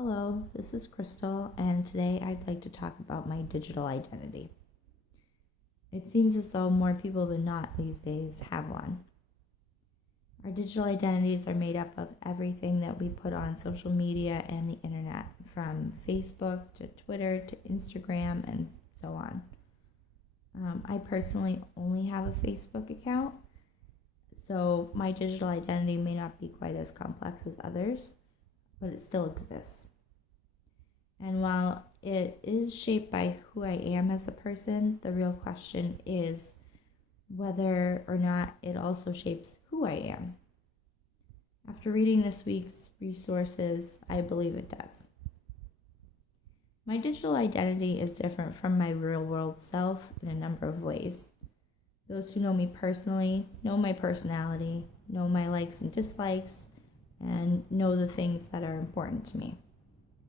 Hello, this is Crystal, and today I'd like to talk about my digital identity. It seems as though more people than not these days have one. Our digital identities are made up of everything that we put on social media and the internet, from Facebook to Twitter to Instagram and so on. I personally only have a Facebook account, so my digital identity may not be quite as complex as others, but it still exists. And while it is shaped by who I am as a person, the real question is whether or not it also shapes who I am. After reading this week's resources, I believe it does. My digital identity is different from my real world self in a number of ways. Those who know me personally know my personality, know my likes and dislikes, and know the things that are important to me.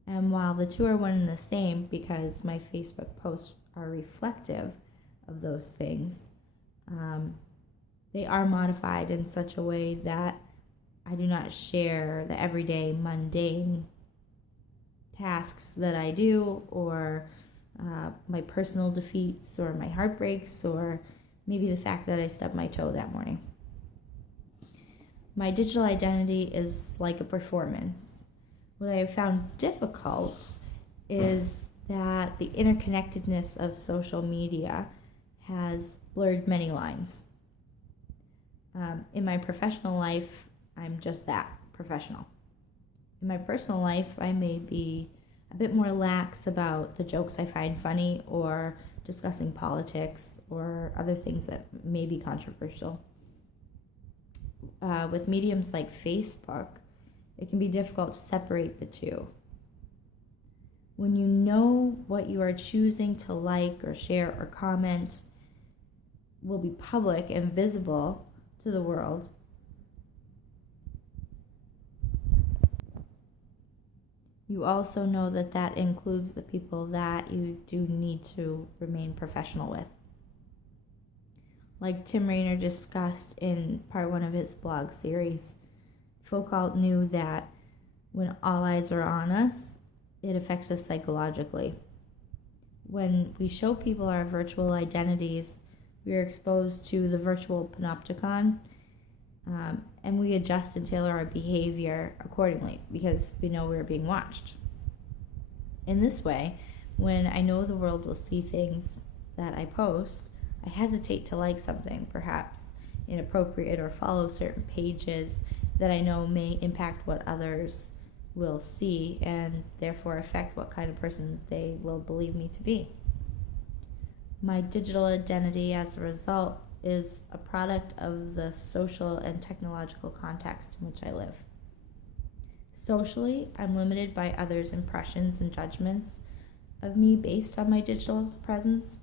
And while the two are one and the same because my Facebook posts are reflective of those things, they are modified in such a way that I do not share the everyday mundane tasks that I do, or my personal defeats, or my heartbreaks, or maybe the fact that I stubbed my toe that morning. My digital identity is like a performance. What I have found difficult is that the interconnectedness of social media has blurred many lines. In my professional life, I'm just that, professional. In my personal life, I may be a bit more lax about the jokes I find funny, or discussing politics or other things that may be controversial. With mediums like Facebook, it can be difficult to separate the two. When you know what you are choosing to like or share or comment will be public and visible to the world, you also know that that includes the people that you do need to remain professional with. Like Tim Rainer discussed in part 1 of his blog series, Foucault knew that when all eyes are on us, it affects us psychologically. When we show people our virtual identities, we are exposed to the virtual panopticon, and we adjust and tailor our behavior accordingly because we know we're being watched. In this way, when I know the world will see things that I post, I hesitate to like something, perhaps inappropriate, or follow certain pages that I know may impact what others will see and therefore affect what kind of person they will believe me to be. My digital identity, as a result, is a product of the social and technological context in which I live. Socially, I'm limited by others' impressions and judgments of me based on my digital presence.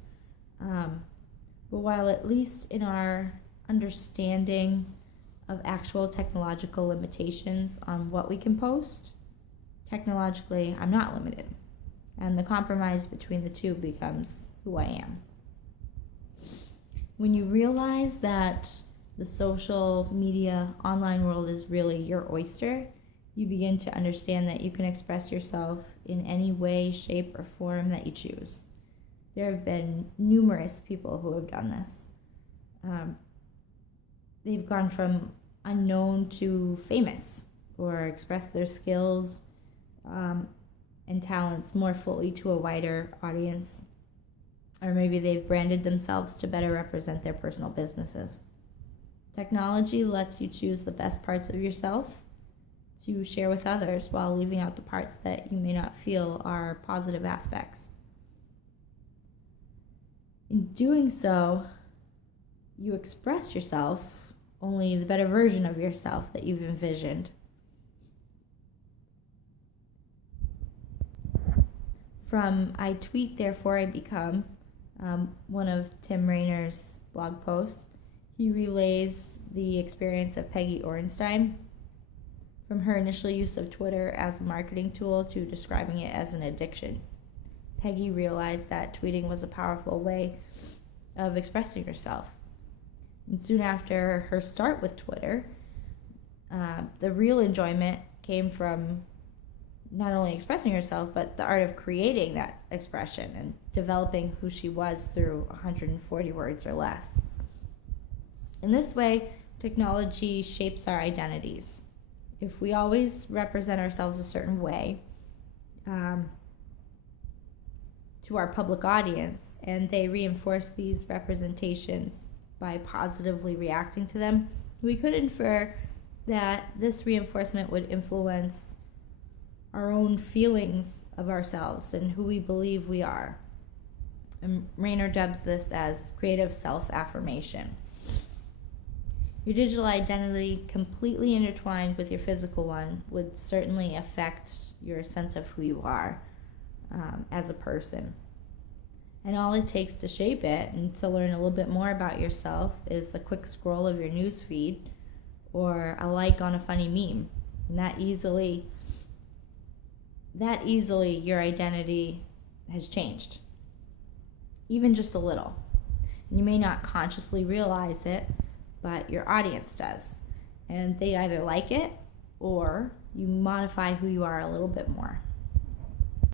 But while at least in our understanding of actual technological limitations on what we can post, technologically, I'm not limited. And the compromise between the two becomes who I am. When you realize that the social media online world is really your oyster, you begin to understand that you can express yourself in any way, shape, or form that you choose. There have been numerous people who have done this. They've gone from unknown to famous, or expressed their skills and talents more fully to a wider audience. Or maybe they've branded themselves to better represent their personal businesses. Technology lets you choose the best parts of yourself to share with others while leaving out the parts that you may not feel are positive aspects. In doing so, you express yourself, only the better version of yourself that you've envisioned. From I tweet, therefore I become, one of Tim Rainer's blog posts, he relays the experience of Peggy Orenstein, from her initial use of Twitter as a marketing tool to describing it as an addiction. Peggy realized that tweeting was a powerful way of expressing herself. And soon after her start with Twitter, the real enjoyment came from not only expressing herself, but the art of creating that expression and developing who she was through 140 words or less. In this way, technology shapes our identities. If we always represent ourselves a certain way to our public audience, and they reinforce these representations by positively reacting to them, we could infer that this reinforcement would influence our own feelings of ourselves and who we believe we are. And Rainer dubs this as creative self-affirmation. Your digital identity, completely intertwined with your physical one, would certainly affect your sense of who you are as a person. And all it takes to shape it and to learn a little bit more about yourself is a quick scroll of your news feed or a like on a funny meme. And that easily your identity has changed, even just a little. And you may not consciously realize it, but your audience does. And they either like it or you modify who you are a little bit more.